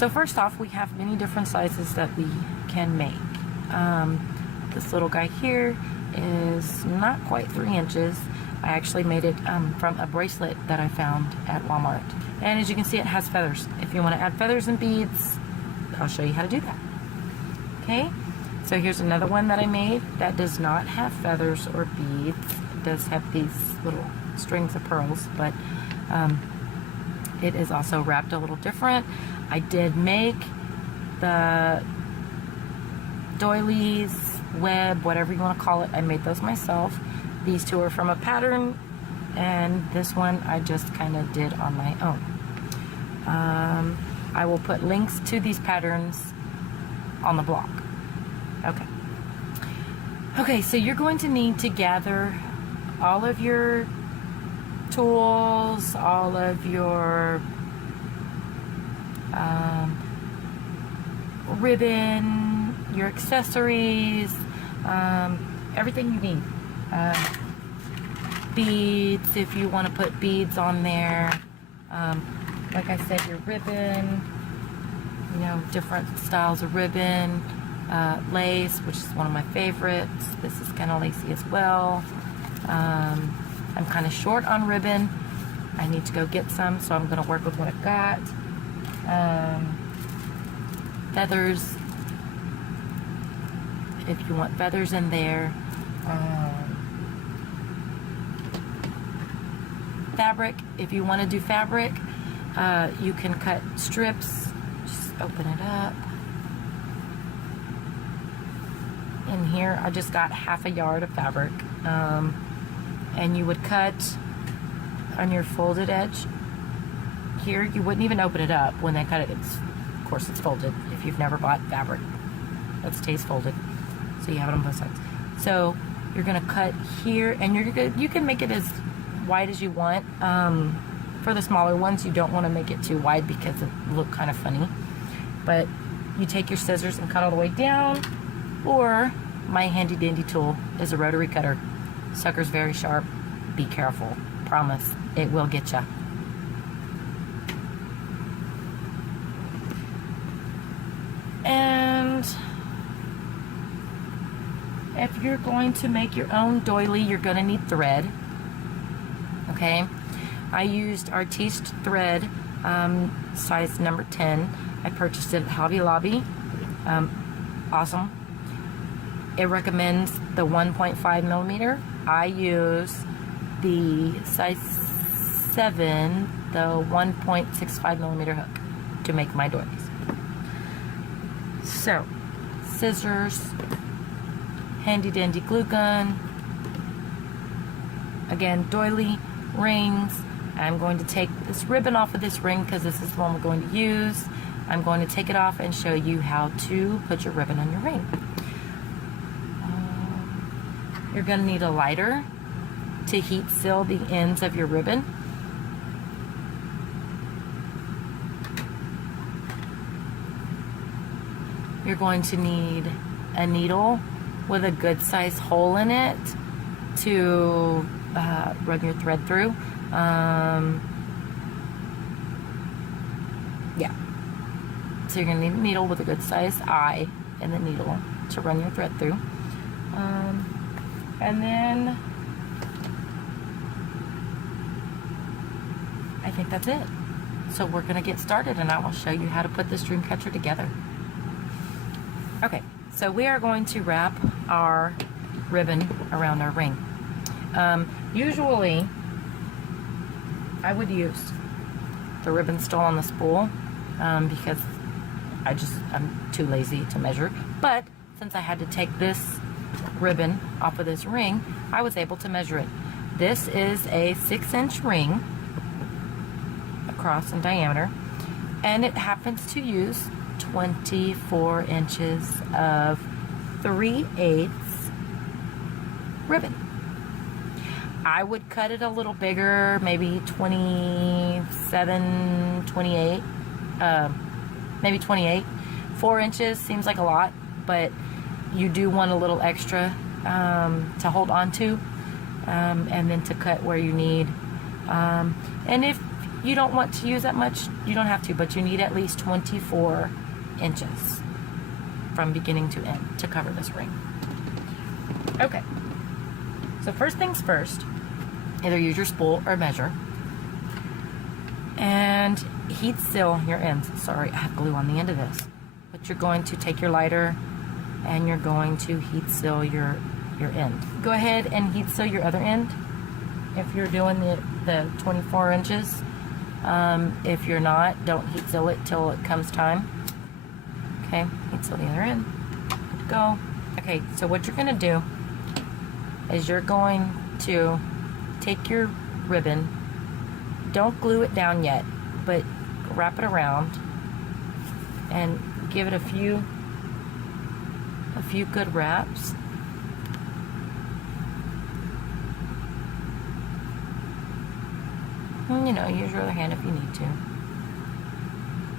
So first off, we have many different sizes that we can make. This little guy here is not quite 3 inches. I actually made it from a bracelet that I found at Walmart. And as you can see, it has feathers. If you want to add feathers and beads, I'll show you how to do that. Okay, so here's another one that I made that does not have feathers or beads. It does have these little strings of pearls, but it is also wrapped a little different. I did make the doilies, web, whatever you want to call it. I made those myself. These two are from a pattern, and this one I just kind of did on my own. I will put links to these patterns on the blog. Okay, so you're going to need to gather all of your tools, all of your ribbon, your accessories, everything you need. Beads, if you want to put beads on there. Like I said, your ribbon, you know, different styles of ribbon, lace, which is one of my favorites. This is kind of lacy as well. I'm kind of short on ribbon. I need to go get some, so I'm going to work with what I've got. Feathers, if you want feathers in there. Fabric, if you want to do fabric, you can cut strips. Just open it up. In here, I just got half a yard of fabric. And you would cut on your folded edge. Here, you wouldn't even open it up when they cut it. Of course, it's folded. If you've never bought fabric, it stays folded. So you have it on both sides. So you're gonna cut here, and you can make it as wide as you want. For the smaller ones, you don't want to make it too wide because it look kind of funny. But you take your scissors and cut all the way down, or my handy dandy tool is a rotary cutter. Sucker's very sharp. Be careful. Promise, it will get ya. And if you're going to make your own doily, you're going to need thread. Okay, I used Artiste thread, size number 10. I purchased it at Hobby Lobby. Awesome. It recommends the 1.5 millimeter. I use the size 7, the 1.65 millimeter hook to make my doilies. So, scissors, handy dandy glue gun, again, doily, rings. I'm going to take this ribbon off of this ring because this is the one we're going to use. I'm going to take it off and show you how to put your ribbon on your ring. You're going to need a lighter to heat seal the ends of your ribbon. You're going to need a needle with a good size hole in it to run your thread through. Yeah. So you're going to need a needle with a good size eye in the needle to run your thread through. And then I think that's it. So we're going to get started, and I will show you how to put this dream catcher together. Okay, so we are going to wrap our ribbon around our ring. Usually I would use the ribbon still on the spool because I'm too lazy to measure. But since I had to take this ribbon off of this ring, I was able to measure it. This is a 6-inch ring across in diameter, and it happens to use 24 inches of 3/8 ribbon. I would cut it a little bigger, maybe 27, 28, maybe 28. 4 inches seems like a lot, but you do want a little extra to hold on to, and then to cut where you need. And if you don't want to use that much, you don't have to, but you need at least 24 inches from beginning to end to cover this ring. Okay, so first things first, either use your spool or measure and heat seal your ends. Sorry, I have glue on the end of this. But you're going to take your lighter and you're going to heat seal your end. Go ahead and heat seal your other end if you're doing the 24 inches. If you're not, don't heat seal it till it comes time. Okay, heat seal the other end. Good to go. Okay, so what you're gonna do is you're going to take your ribbon, don't glue it down yet, but wrap it around and give it a few good wraps. And, you know, use your other hand if you need to.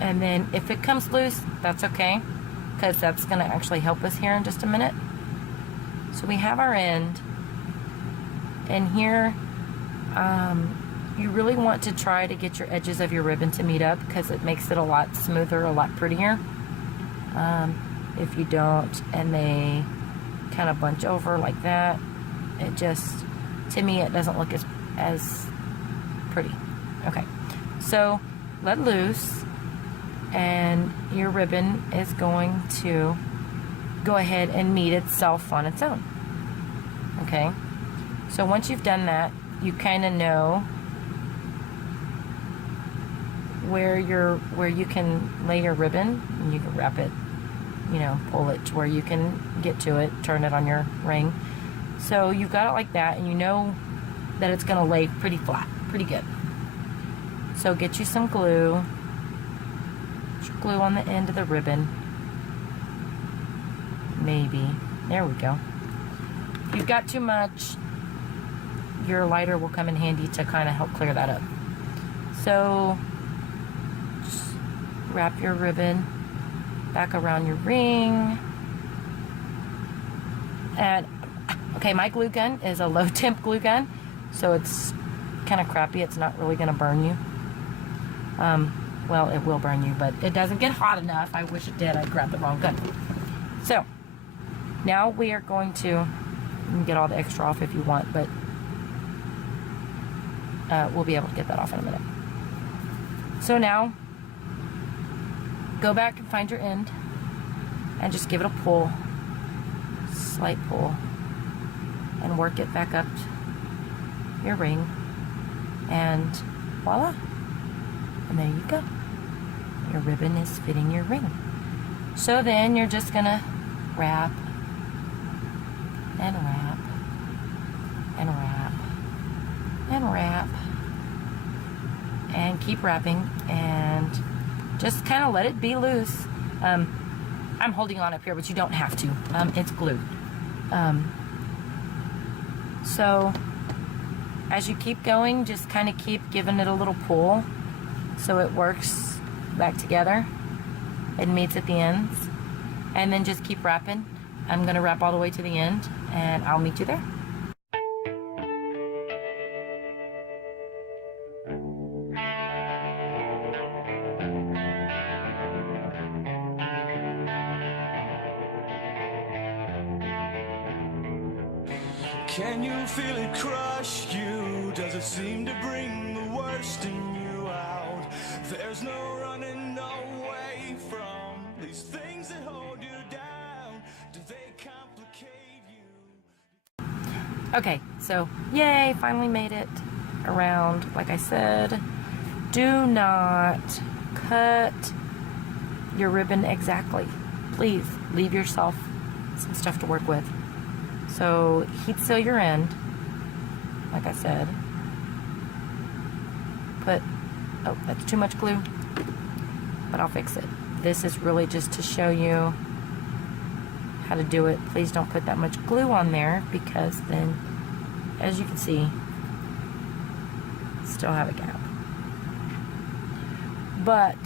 And then if it comes loose, that's okay, because that's going to actually help us here in just a minute. So we have our end, and here you really want to try to get your edges of your ribbon to meet up, because it makes it a lot smoother, a lot prettier. If you don't and they kind of bunch over like that, it just, to me, it doesn't look as pretty. Okay, so let loose, and your ribbon is going to go ahead and meet itself on its own. Okay, so once you've done that, you kind of know where you can lay your ribbon, and you can wrap it, you know, pull it to where you can get to it, turn it on your ring. So you've got it like that, and you know that it's going to lay pretty flat, pretty good. So get you some glue. Put your glue on the end of the ribbon. Maybe. There we go. If you've got too much, your lighter will come in handy to kind of help clear that up. So just wrap your ribbon back around your ring. And okay, my glue gun is a low temp glue gun, so it's kind of crappy. It's not really going to burn you. Well, it will burn you, but it doesn't get hot enough. I wish it did. I grabbed the wrong gun. So now we are going to, you can get all the extra off if you want, but we'll be able to get that off in a minute. So now go back and find your end and just give it a pull, slight pull, and work it back up your ring, and voila, and there you go. Your ribbon is fitting your ring. So then you're just gonna wrap and wrap and wrap and wrap and keep wrapping, and just kind of let it be loose. I'm holding on up here, but you don't have to. It's glued. So as you keep going, just kind of keep giving it a little pull so it works back together and meets at the ends, and then just keep wrapping. I'm going to wrap all the way to the end, and I'll meet you there. Can you feel it crush you? Does it seem to bring the worst in you out? There's no running away from these things that hold you down. Do they complicate you? Okay, so yay, finally made it around. Like I said, do not cut your ribbon exactly. Please leave yourself some stuff to work with. So heat seal your end, like I said. Oh, that's too much glue, but I'll fix it. This is really just to show you how to do it. Please don't put that much glue on there, because then, as you can see, still have a gap. But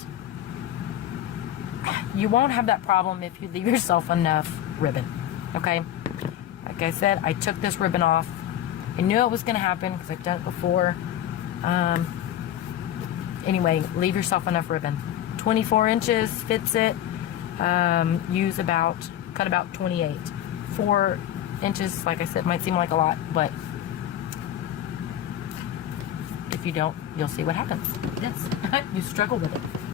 you won't have that problem if you leave yourself enough ribbon, okay? Like I said, I took this ribbon off. I knew it was going to happen because I've done it before. Anyway, leave yourself enough ribbon. 24 inches fits it. Cut about 28. 4 inches, like I said, might seem like a lot, but if you don't, you'll see what happens. Yes, you struggle with it.